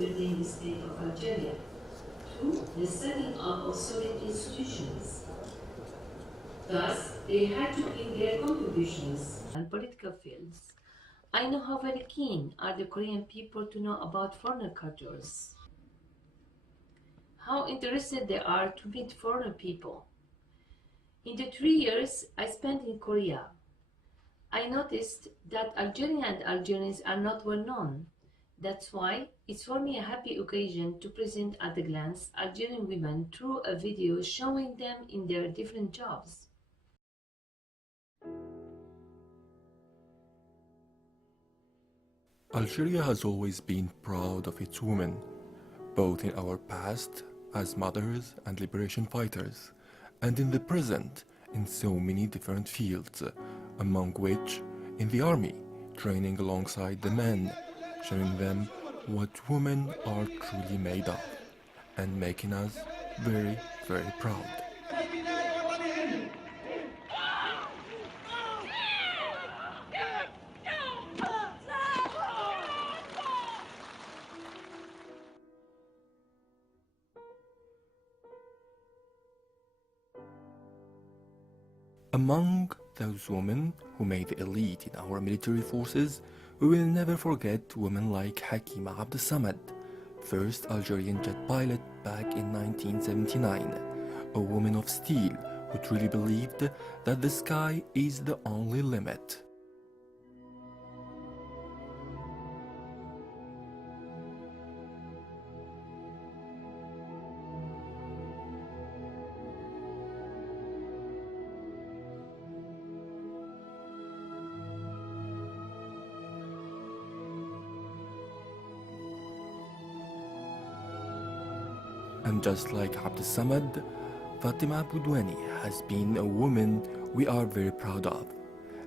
building the state of Algeria through the setting up of solid institutions. Thus, they had to give their contributions and political fields. I know how very keen are the Korean people to know about foreign cultures, how interested they are to meet foreign people. In the 3 years I spent in Korea, I noticed that Algeria and Algerians are not well known. That's why it's for me a happy occasion to present at a glance Algerian women through a video showing them in their different jobs. Algeria has always been proud of its women, both in our past as mothers and liberation fighters, and in the present in so many different fields, among which in the army, training alongside the men, showing them what women are truly made of, and making us very, very proud. Among those women who made the elite in our military forces, we will never forget women like Hakima Abdessamad, first Algerian jet pilot back in 1979, a woman of steel who truly believed that the sky is the only limit. And just like Abdessamad, Fatima Boudouani has been a woman we are very proud of,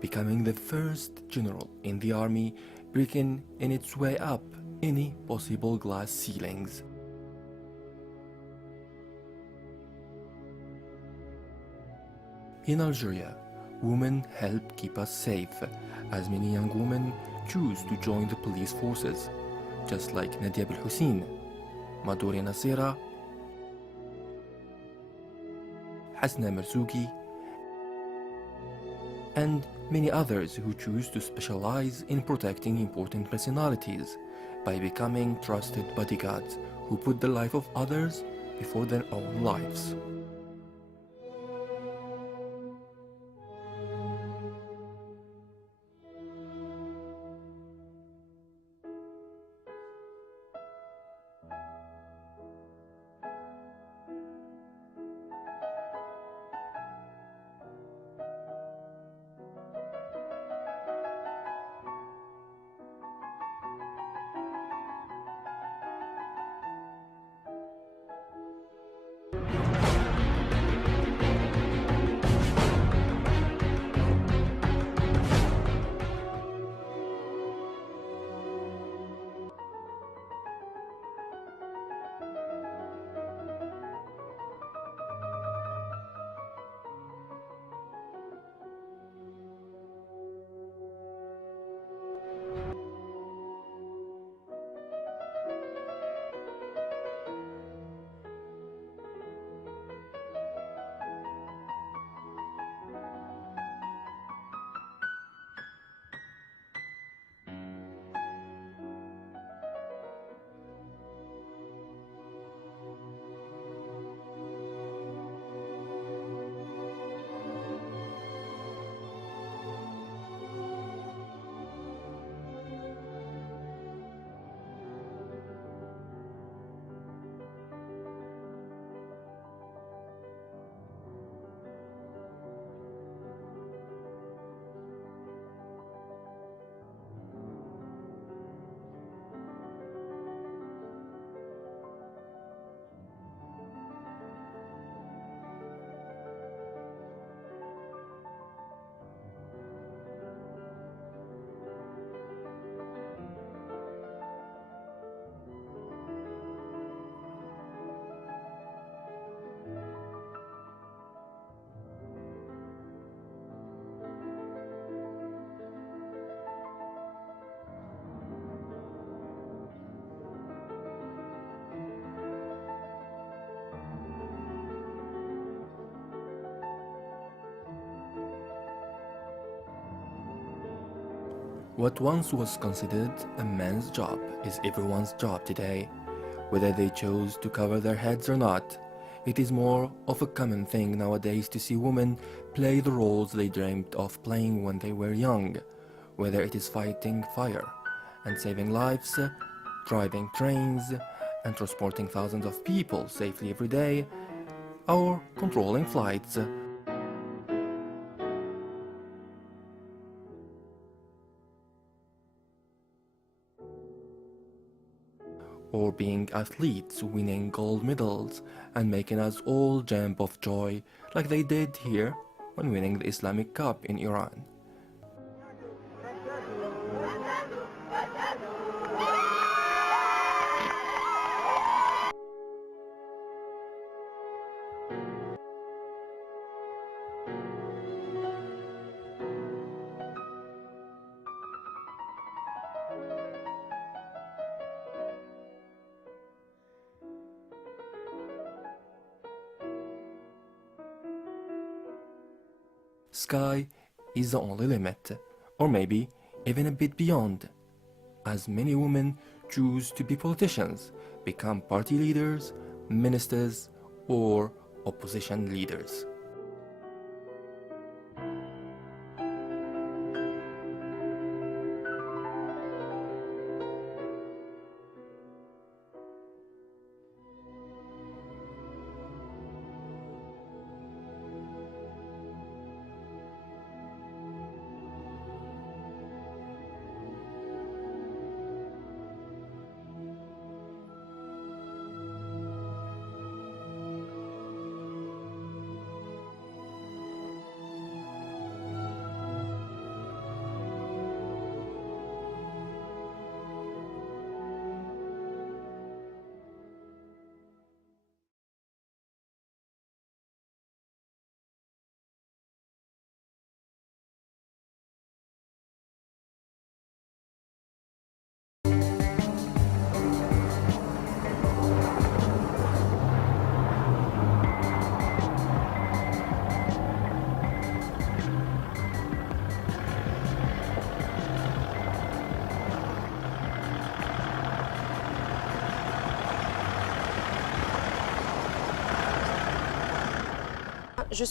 becoming the first general in the army breaking in its way up any possible glass ceilings. In Algeria, women help keep us safe, as many young women choose to join the police forces, just like Nadia Belhussein, Madouri Nasira, Hasna Merzoughi, and many others who choose to specialize in protecting important personalities by becoming trusted bodyguards who put the life of others before their own lives. What once was considered a man's job is everyone's job today. Whether they chose to cover their heads or not, it is more of a common thing nowadays to see women play the roles they dreamed of playing when they were young, whether it is fighting fire and saving lives, driving trains and transporting thousands of people safely every day, or controlling flights. Or being athletes winning gold medals and making us all jump of joy like they did here when winning the Islamic Cup in Iran. Sky is the only limit, or maybe even a bit beyond, as many women choose to be politicians, become party leaders, ministers, or opposition leaders. I'm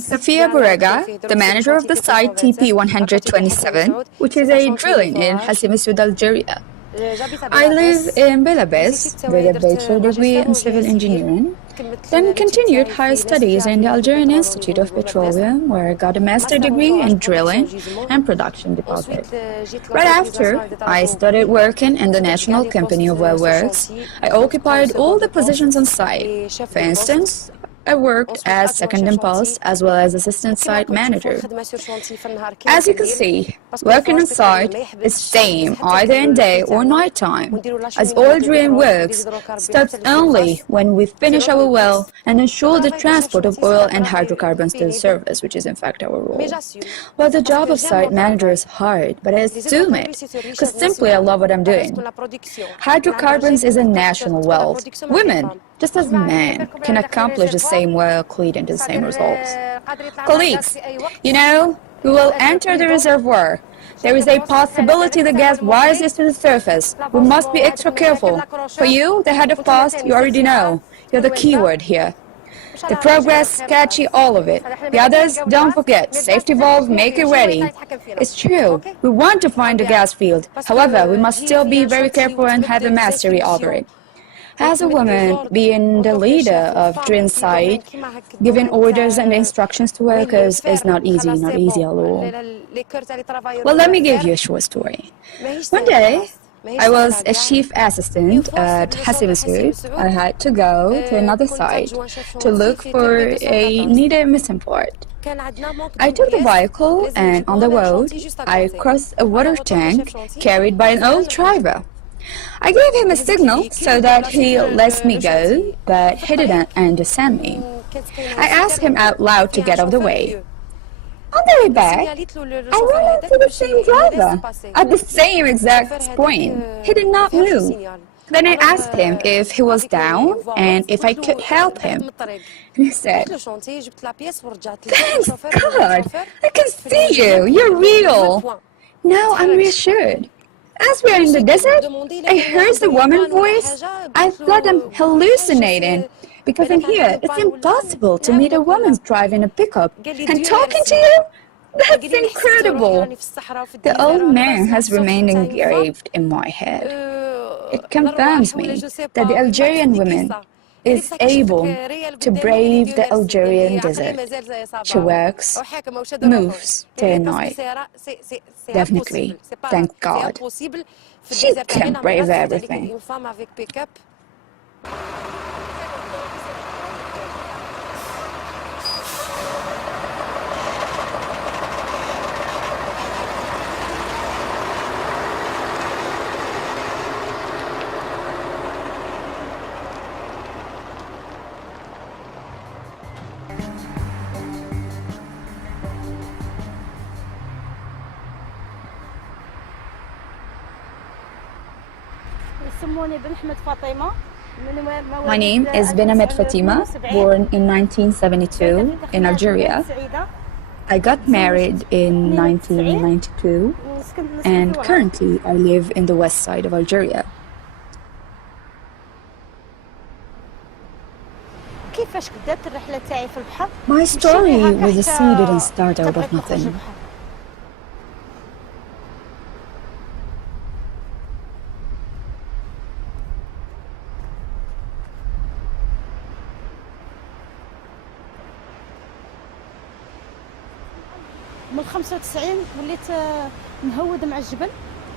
Sofia Borrega, the manager of the site TP127, which is a drilling in Hassim Saoud, Algeria. I live in Belabès, with a bachelor degree in civil engineering, then continued higher studies in the Algerian Institute of Petroleum, where I got a master's degree in drilling and production deposit. Right after, I started working in the National Company of Oil Works. I occupied all the positions on site. For instance, I worked as second impulse as well as assistant site manager. As you can see, working on site is same either in day or night time, as oil drilling works starts only when we finish our well and ensure the transport of oil and hydrocarbons to the surface, which is in fact our role. Well, the job of site manager is hard, but I assume it, because simply I love what I'm doing. Hydrocarbons is a national wealth. Women, just as men, can accomplish the same work, leading to the same results. Colleagues, you know, we will enter the reservoir. There is a possibility the gas rises to the surface. We must be extra careful. For you, the head of post, you already know. You're the keyword here. The progress, sketchy, all of it. The others, don't forget, safety valve, make it ready. It's true, we want to find the gas field. However, we must still be very careful and have a mastery over it. As a woman, being the leader of drilling site, giving orders and instructions to workers is not easy at all. Well, let me give you a short story. One day, I was a chief assistant at Hassim Saoud. I had to go to another site to look for a needed missing part. I took the vehicle and on the road, I crossed a water tank carried by an old driver. I gave him a signal so that he lets me go, but he didn't understand me. I asked him out loud to get out of the way. On the way back, I ran into the same driver at the same exact point. He did not move. Then I asked him if he was down and if I could help him. And he said, "Thanks God, I can see you, you're real." Now I'm reassured. As we are in the desert, I heard the woman's voice. I thought I'm hallucinating because in here it's impossible to meet a woman driving a pickup and talking to you. That's incredible. The old man has remained engraved in my head. It confirms me that the Algerian woman is able to brave the Algerian desert. She works, moves day and night. Definitely, thank God. She can brave everything. My name is Benamed Fatima, born in 1972 in Algeria. I got married in 1992 and currently I live in the west side of Algeria. My story with the sea didn't start out of nothing.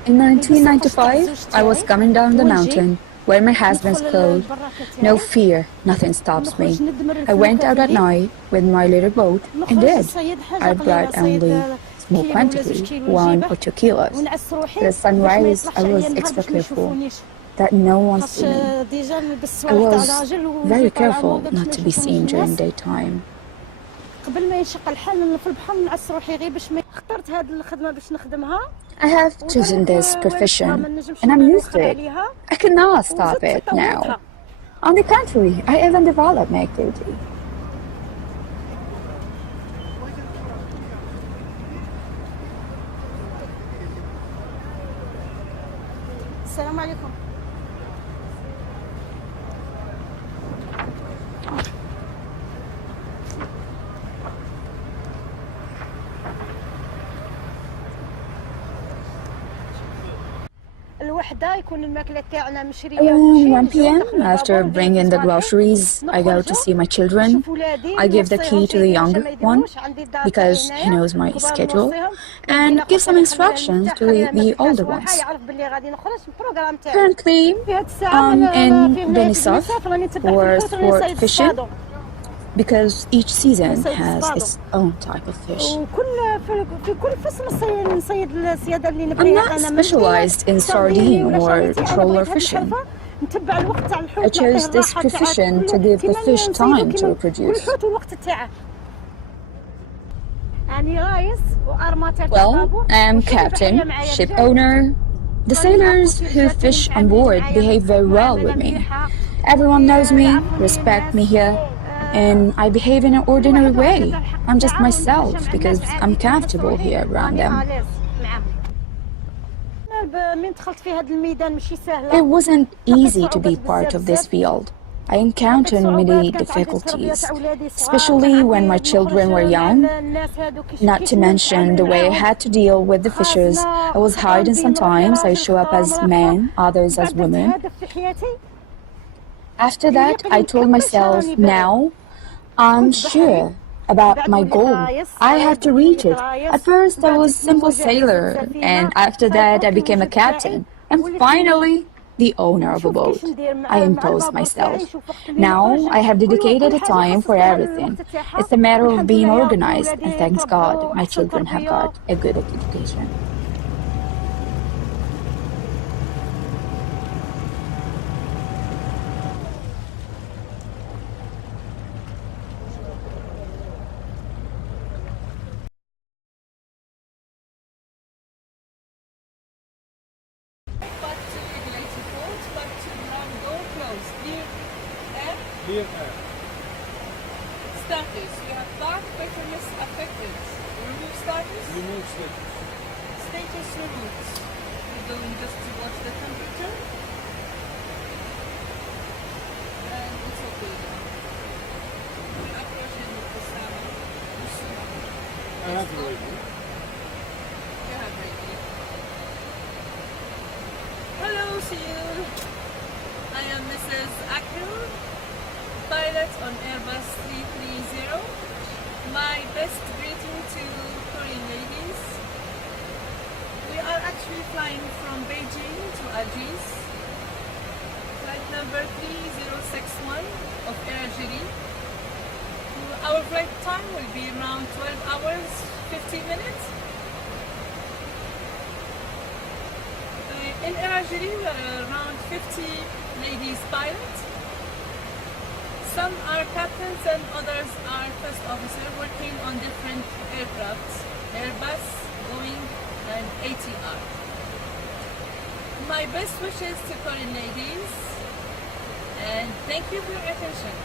In 1995, I was coming down the mountain where my husband's clothes. No fear, nothing stops me. I went out at night with my little boat and did. I brought only small quantity, 1 or 2 kilos. At sunrise, I was extra careful that no one see me. I was very careful not to be seen during daytime. I have chosen this profession and I'm used to it. I cannot stop it now. On the contrary, I even developed my activity. السلام عليكم. Around 1 p.m., after bringing the groceries, I go to see my children. I give the key to the younger one because he knows my schedule and give some instructions to the older ones. Currently, I'm in Beni Suef for sport fishing because each season has its own type of fish. I'm not specialized in sardine or trawler fishing. I chose this profession to give the fish time to reproduce. Well, I am captain, ship owner. The sailors who fish on board behave very well with me. Everyone knows me, respect me here, and I behave in an ordinary way. I'm just myself because I'm comfortable here around them. It wasn't easy to be part of this field. I encountered many difficulties, especially when my children were young, not to mention the way I had to deal with the fishers. I was hiding sometimes, I show up as men, others as women. After that, I told myself, now I'm sure about my goal. I have to reach it. At first, I was a simple sailor, and after that, I became a captain. And finally, the owner of a boat. I imposed myself. Now, I have dedicated a time for everything. It's a matter of being organized, and thanks God, my children have got a good education. clear air. Status. You have dark bitterness affected. Remove status. Remove status. Status removed. We're going just to watch the temperature. And it's okay now. We're approaching the salon. I have the radio. You have radio. Hello, Seoul. I am Mrs. Akil, pilot on Airbus 330. My best greeting to Korean ladies. We are actually flying from Beijing to Algiers. Flight number 3061 of Algeria. Our flight time will be around 12 hours, 15 minutes. In Algeria, we are around 50 ladies pilots. Some are captains and others are first officers working on different aircrafts, Airbus, Boeing, and ATR. My best wishes to Korean ladies, and thank you for your attention.